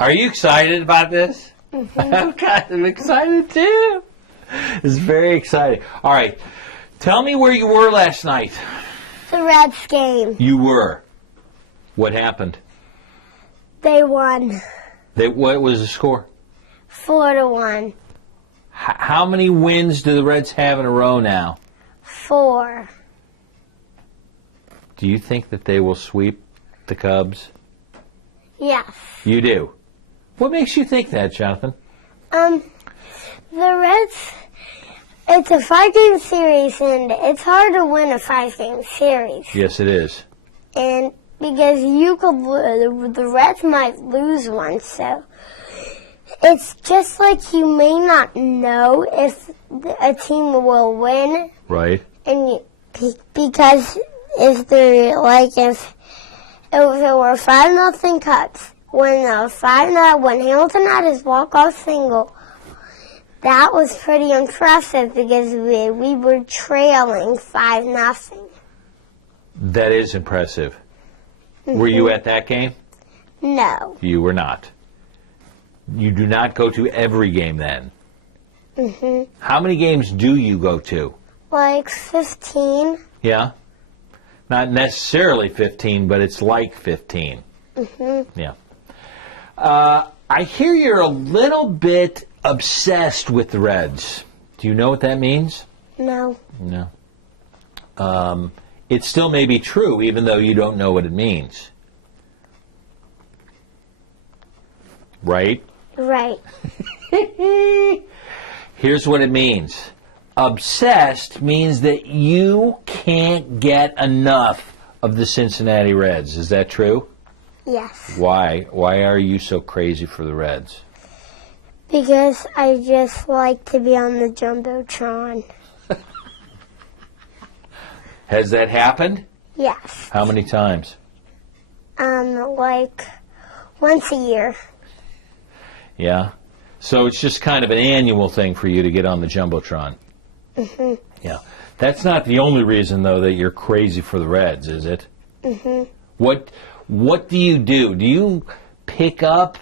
Are you excited about this? Mm-hmm. I'm kind of excited too. It's very exciting. All right. Tell me where you were last night. The Reds game. You were. What happened? They won. What was the score? 4-1. How many wins do the Reds have in a row now? 4. Do you think that they will sweep the Cubs? Yes. You do. What makes you think that, Jonathan? The Reds, it's a 5-game series, and it's hard to win a 5-game series. Yes, it is. And because the Reds might lose one, so it's just like you may not know if a team will win. Right. And because if it were 5-0 Cubs, when Hamilton had his walk-off single, that was pretty impressive because we were trailing 5-0. That is impressive. Mm-hmm. Were you at that game? No. You were not. You do not go to every game then? Mm-hmm. How many games do you go to? Like 15. Yeah? Not necessarily 15, but it's like 15. Mm-hmm. Yeah. I hear you're a little bit obsessed with the Reds. Do you know what that means? No. No. It still may be true, even though you don't know what it means. Right? Right. Here's what it means. Obsessed means that you can't get enough of the Cincinnati Reds. Is that true? Yes. Why? Why are you so crazy for the Reds? Because I just like to be on the Jumbotron. Has that happened? Yes. How many times? Like once a year. Yeah. So it's just kind of an annual thing for you to get on the Jumbotron. Mm-hmm. Yeah. That's not the only reason, though, that you're crazy for the Reds, is it? Mm-hmm. What do you do? Do you pick up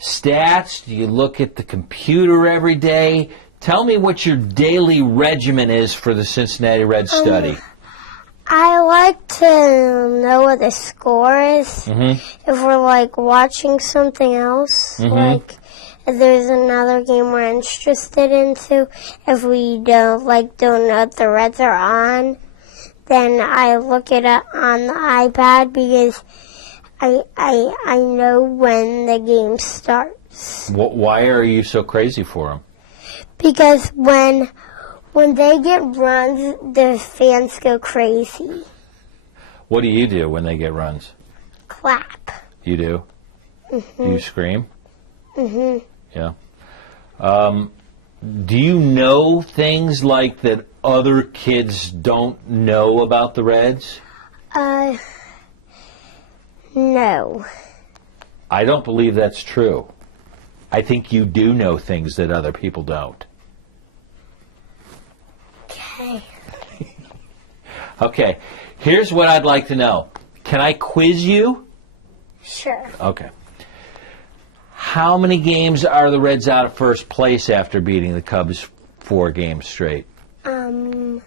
stats? Do you look at the computer every day? Tell me what your daily regimen is for the Cincinnati Reds study. I like to know what the score is. Mm-hmm. If we're like watching something else, Mm-hmm. like if there's another game we're interested into, if we don't know if the Reds are on, then I look it up on the iPad because I know when the game starts. Why are you so crazy for them? Because when they get runs, the fans go crazy. What do you do when they get runs? Clap. You do? Mm-hmm. Do you scream? Mm-hmm. Yeah. Do you know things like that other kids don't know about the Reds? No. I don't believe that's true. I think you do know things that other people don't. Okay. Okay. Here's what I'd like to know. Can I quiz you? Sure. Okay. How many games are the Reds out of first place after beating the Cubs 4 games straight? I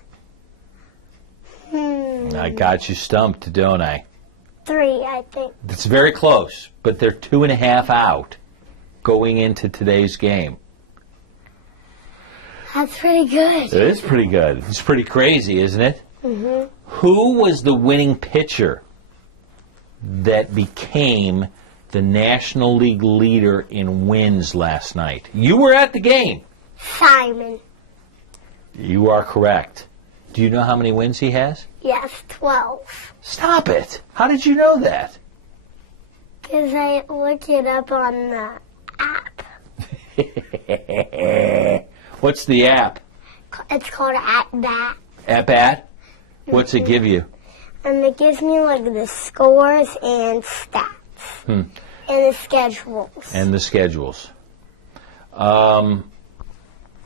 got you stumped, don't I? 3, I think. It's very close, but they're 2.5 out going into today's game. That's pretty good. It is pretty good. It's pretty crazy, isn't it? Mm-hmm. Who was the winning pitcher that became the National League leader in wins last night? You were at the game. Simon. You are correct. Do you know how many wins he has? Yes, 12. Stop it. How did you know that? Because I looked it up on the app. What's the app? It's called At Bat. At Bat? What's it give you? And it gives me like the scores and stats. And the schedules. And the schedules.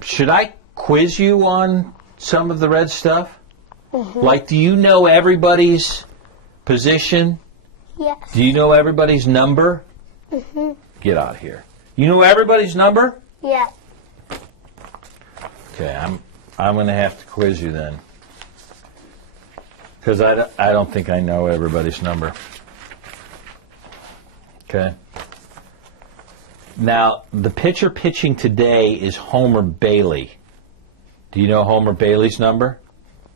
Should I quiz you on some of the Red stuff? Mm-hmm. Like, do you know everybody's position? Yes. Do you know everybody's number? Get out of here. You know everybody's number? Yeah. Okay, I'm going to have to quiz you then. Because I don't think I know everybody's number. Okay. Now, the pitcher pitching today is Homer Bailey. Do you know Homer Bailey's number?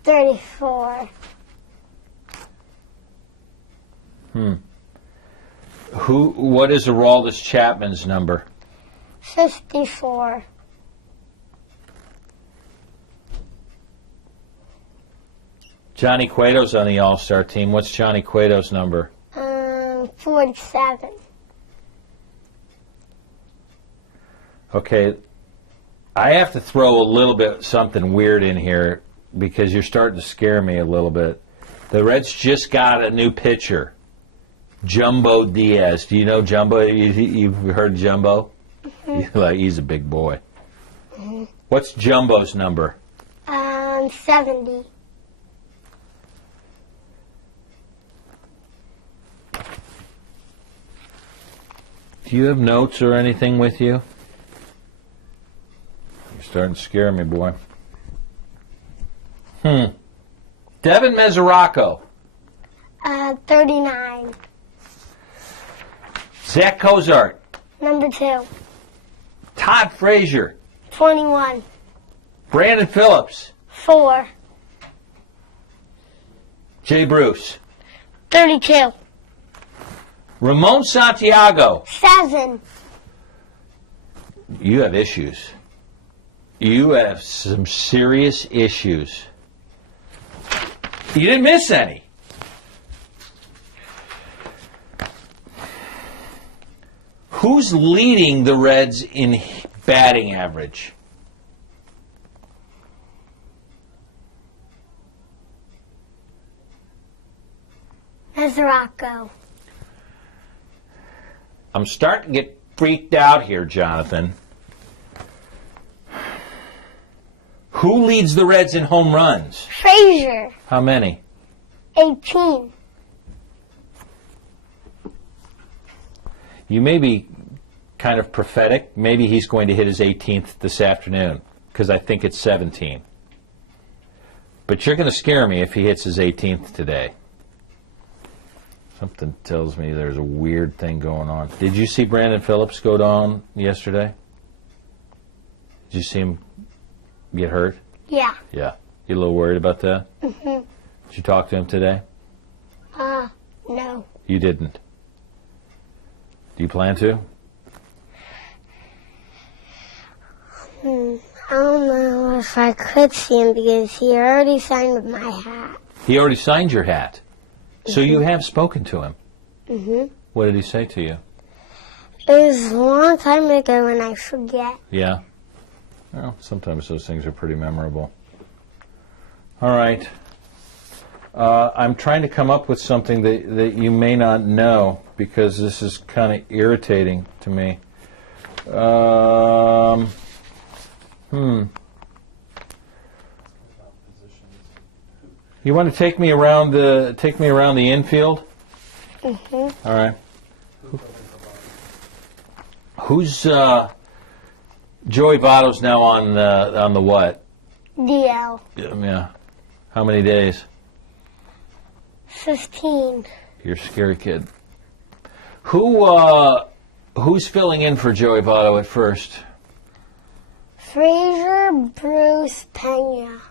34. What is Aroldis Chapman's number? 54. Johnny Cueto's on the All-Star team. What's Johnny Cueto's number? 47. Okay, I have to throw a little bit something weird in here because you're starting to scare me a little bit. The Reds just got a new pitcher, Jumbo Diaz. Do you know Jumbo? You've heard Jumbo? He's a big boy. What's Jumbo's number? 70. Do you have notes or anything with you? You're starting to scare me, boy. Devin Mesoraco. 39. Zach Cozart. Number 2. Todd Frazier. 21. Brandon Phillips. 4. Jay Bruce. 32. Ramon Santiago. 7. You have issues. You have some serious issues. You didn't miss any. Who's leading the Reds in batting average? Mesoraco. I'm starting to get freaked out here, Jonathan. Who leads the Reds in home runs? Frazier. How many? 18. You may be kind of prophetic. Maybe he's going to hit his 18th this afternoon, because I think it's 17. But you're going to scare me if he hits his 18th today. Something tells me there's a weird thing going on. Did you see Brandon Phillips go down yesterday? Did you see him get hurt? Yeah. Yeah. You a little worried about that? Mm-hmm. Did you talk to him today? No. You didn't. Do you plan to? I don't know if I could see him because he already signed with my hat. He already signed your hat. So you have spoken to him. Mm-hmm. What did he say to you? It was a long time ago and I forget. Yeah. Well, sometimes those things are pretty memorable. All right. I'm trying to come up with something that you may not know because this is kind of irritating to me. You want to take me around the infield? Mm-hmm. All right. Who's Joey Votto's now on the what? DL. Yeah. How many days? 15. You're a scary kid. Who's filling in for Joey Votto at first? Frazier, Bruce, Pena.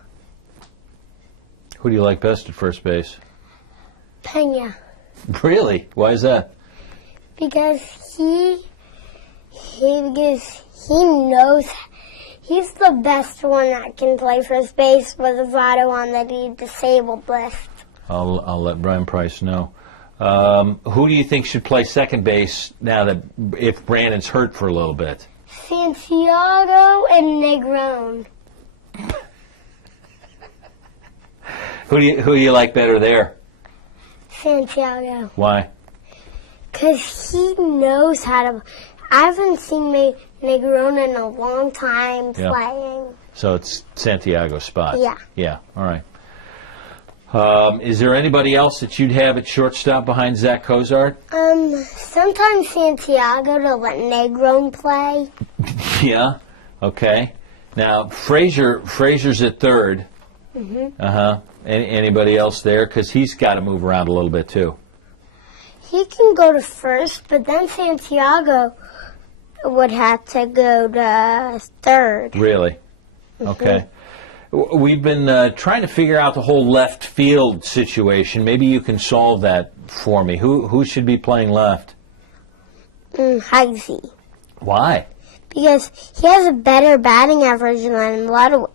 Who do you like best at first base? Pena. Really? Why is that? Because he knows he's the best one that can play first base with Votto on the disabled list. I'll let Brian Price know. Who do you think should play second base now that if Brandon's hurt for a little bit? Santiago and Negron. Who do you like better there? Santiago. Why? Because he knows how to. I haven't seen Negron in a long time playing. So it's Santiago's spot. Yeah. Yeah. All right. Is there anybody else that you'd have at shortstop behind Zach Cozart? Sometimes Santiago to let Negron play. Yeah. Okay. Now Frazier's at third. Anybody else there? Because he's got to move around a little bit too. He can go to first, but then Santiago would have to go to third. Really? Okay. We've been trying to figure out the whole left field situation. Maybe you can solve that for me. Who should be playing left? Heisey. Why? Because he has a better batting average than Ludwig.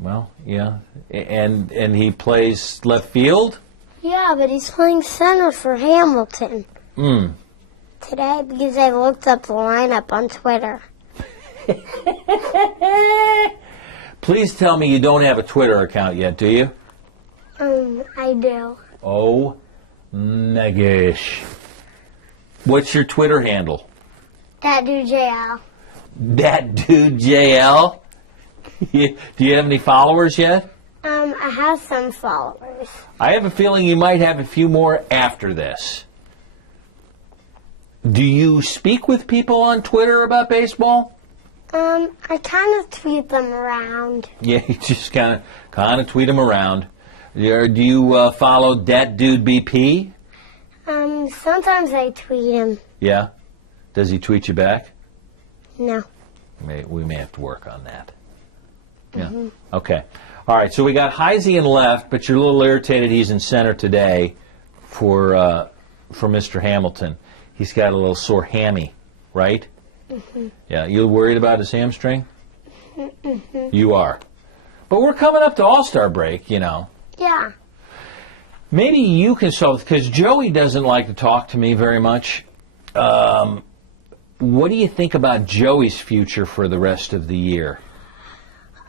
Well, yeah. And he plays left field? Yeah, but he's playing center for Hamilton. Today, because I looked up the lineup on Twitter. Please tell me you don't have a Twitter account yet, do you? I do. Oh, my gosh. What's your Twitter handle? That dude JL. That dude JL? Do you have any followers yet? I have some followers. I have a feeling you might have a few more after this. Do you speak with people on Twitter about baseball? I kind of tweet them around. Yeah, you just kind of tweet them around. Do you follow that dude BP? Sometimes I tweet him. Yeah? Does he tweet you back? No. We may have to work on that. Yeah. Okay. All right, so we got Heisey in left, but you're a little irritated he's in center today for Mr. Hamilton. He's got a little sore hammy, right? Yeah, you worried about his hamstring? You are. But we're coming up to All-Star break, you know. Yeah. Maybe you can solve it, because Joey doesn't like to talk to me very much. What do you think about Joey's future for the rest of the year?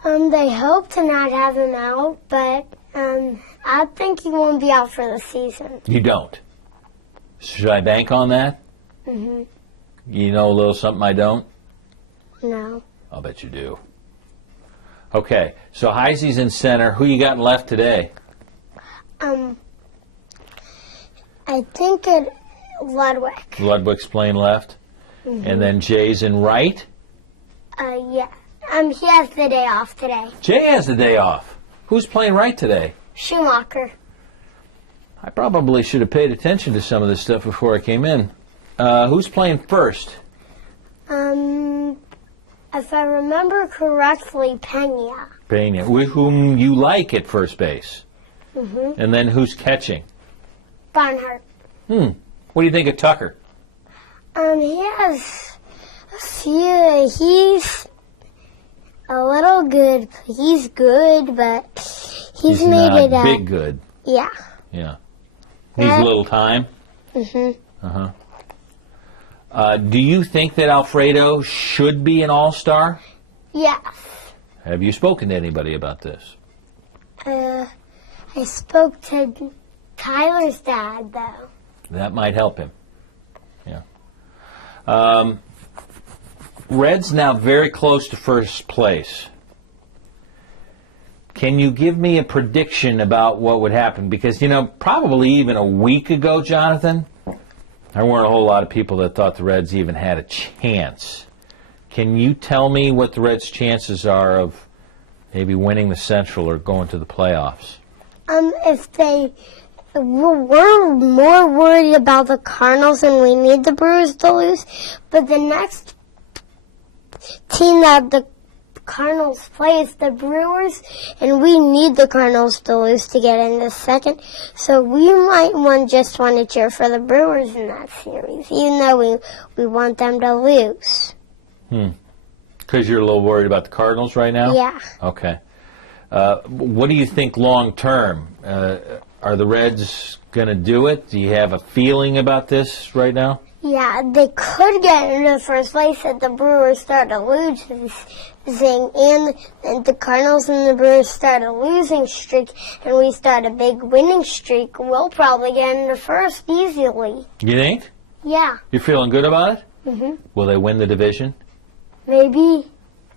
They hope to not have him out, but I think he won't be out for the season. You don't? Should I bank on that? You know a little something I don't? No. I'll bet you do. Okay, so Heisey's in center. Who you got in left today? I think it Ludwig. Ludwig's playing left. And then Jay's in right? Yeah. He has the day off today. Jay has the day off. Who's playing right today? Schumacher. I probably should have paid attention to some of this stuff before I came in. Who's playing first? If I remember correctly, Pena. Pena, with whom you like at first base. And then who's catching? Barnhart. What do you think of Tucker? He has a few. He's a little good. He's good, but he's made not it up. big good. Yeah. Yeah. Needs a little time. Do you think that Alfredo should be an all-star? Yes. Have you spoken to anybody about this? I spoke to Tyler's dad, though. That might help him. Yeah. Red's now very close to first place. Can you give me a prediction about what would happen? Because, you know, probably even a week ago, Jonathan, there weren't a whole lot of people that thought the Reds even had a chance. Can you tell me what the Reds' chances are of maybe winning the Central or going to the playoffs? We're more worried about the Cardinals and we need the Brewers to lose. But the next team that the Cardinals play is the Brewers, and we need the Cardinals to lose to get into second. So we might just want to cheer for the Brewers in that series, even though we want them to lose. Because you're a little worried about the Cardinals right now? Yeah. Okay. What do you think long term? Are the Reds going to do it? Do you have a feeling about this right now? Yeah, they could get into first place if the Brewers start to losing, and the Cardinals and the Brewers start a losing streak, and we start a big winning streak. We'll probably get into first easily. You think? Yeah. You're feeling good about it? Will they win the division? Maybe.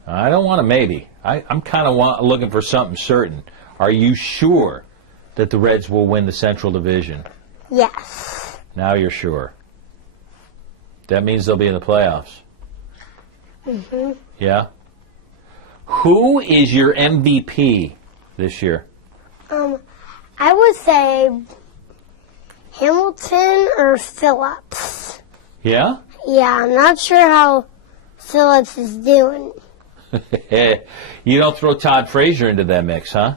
I don't want a maybe. I'm kind of looking for something certain. Are you sure that the Reds will win the Central Division? Yes. Now you're sure. That means they'll be in the playoffs. Mhm. Yeah? Who is your MVP this year? I would say Hamilton or Phillips. Yeah? Yeah, I'm not sure how Phillips is doing. You don't throw Todd Frazier into that mix, huh?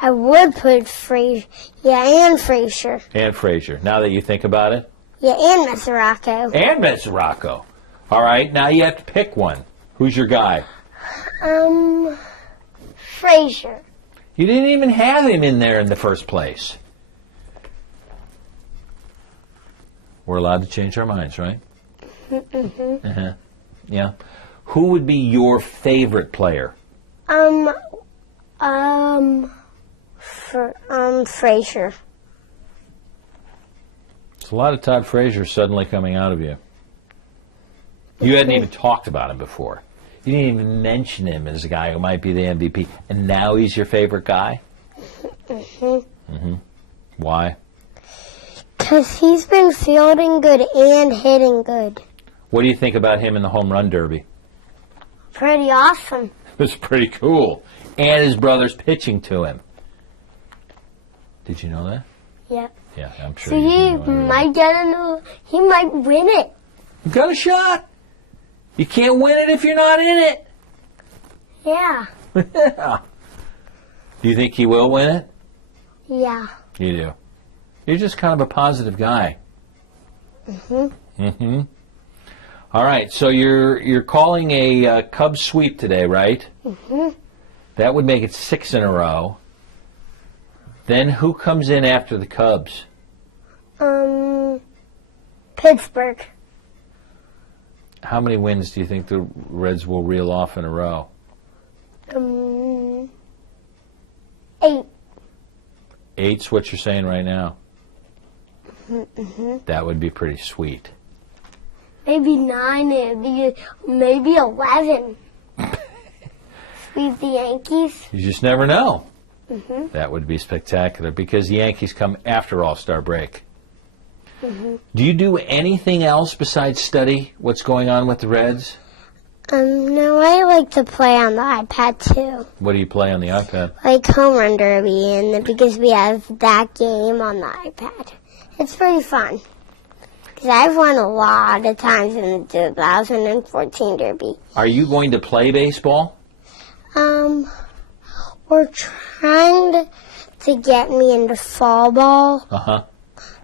I would put Frazier. Yeah, and Frazier. And Frazier. Now that you think about it. Yeah, and Mazzaraco. And Mezzaracco. All right, now you have to pick one. Who's your guy? Frazier. You didn't even have him in there in the first place. We're allowed to change our minds, right? Mm-hmm. Yeah. Who would be your favorite player? Frazier. It's a lot of Todd Frazier suddenly coming out of you. You hadn't even talked about him before. You didn't even mention him as a guy who might be the MVP, and now he's your favorite guy? Why? Because he's been fielding good and hitting good. What do you think about him in the home run derby? Pretty awesome. It was pretty cool. And his brother's pitching to him. Did you know that? Yeah. Yeah, I'm sure So you he didn't know that. he might win it. You've got a shot. You can't win it if you're not in it. Yeah. Yeah. Do you think he will win it? Yeah. You do. You're just kind of a positive guy. All right, so you're calling a Cubs sweep today, right? That would make it 6 in a row. Then who comes in after the Cubs? Pittsburgh. How many wins do you think the Reds will reel off in a row? 8. 8's what you're saying right now. That would be pretty sweet. Maybe 9, maybe 11. Sweep the Yankees. You just never know. That would be spectacular because the Yankees come after All-Star break. Do you do anything else besides study what's going on with the Reds? No, I like to play on the iPad too. What do you play on the iPad? Like Home Run Derby, and because we have that game on the iPad. It's pretty fun. Because I've won a lot of times in the 2014 Derby. Are you going to play baseball? We're trying to get me into fall ball. Uh-huh.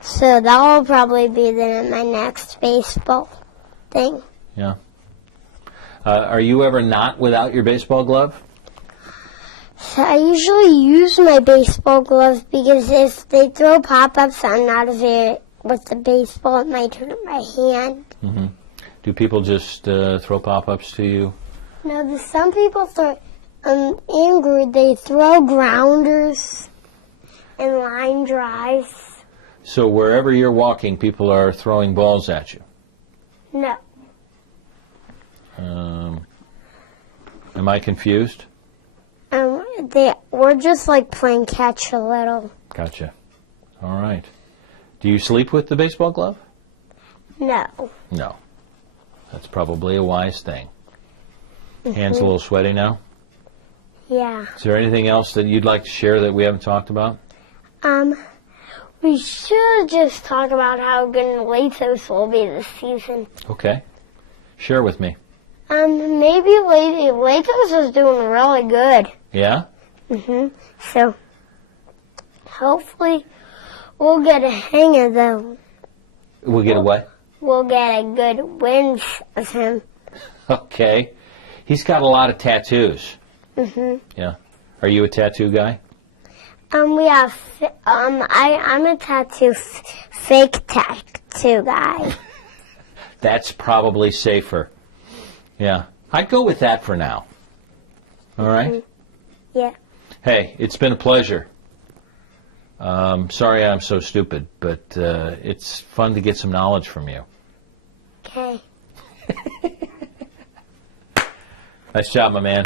So that will probably be my next baseball thing. Yeah. Are you ever not without your baseball glove? So I usually use my baseball gloves because if they throw pop-ups, I'm not there with the baseball. It might hurt my hand. Do people just throw pop-ups to you? No, some people throw, Ingrid, they throw grounders and line drives. So wherever you're walking, people are throwing balls at you? No. Am I confused? We're just like playing catch a little. Gotcha. All right. Do you sleep with the baseball glove? No. No. That's probably a wise thing. Hands a little sweaty now? Yeah. Is there anything else that you'd like to share that we haven't talked about? We should just talk about how good Latos will be this season. Okay. Share with me. Maybe Latos is doing really good. Yeah? So, hopefully, we'll get a hang of them. We'll get a what? We'll get a good win of him. Okay. He's got a lot of tattoos. Yeah. Are you a tattoo guy? We have, I'm a fake tattoo guy. That's probably safer. Yeah. I'd go with that for now. All right? Yeah. Hey, it's been a pleasure. Sorry I'm so stupid, but it's fun to get some knowledge from you. Okay. Nice job, my man.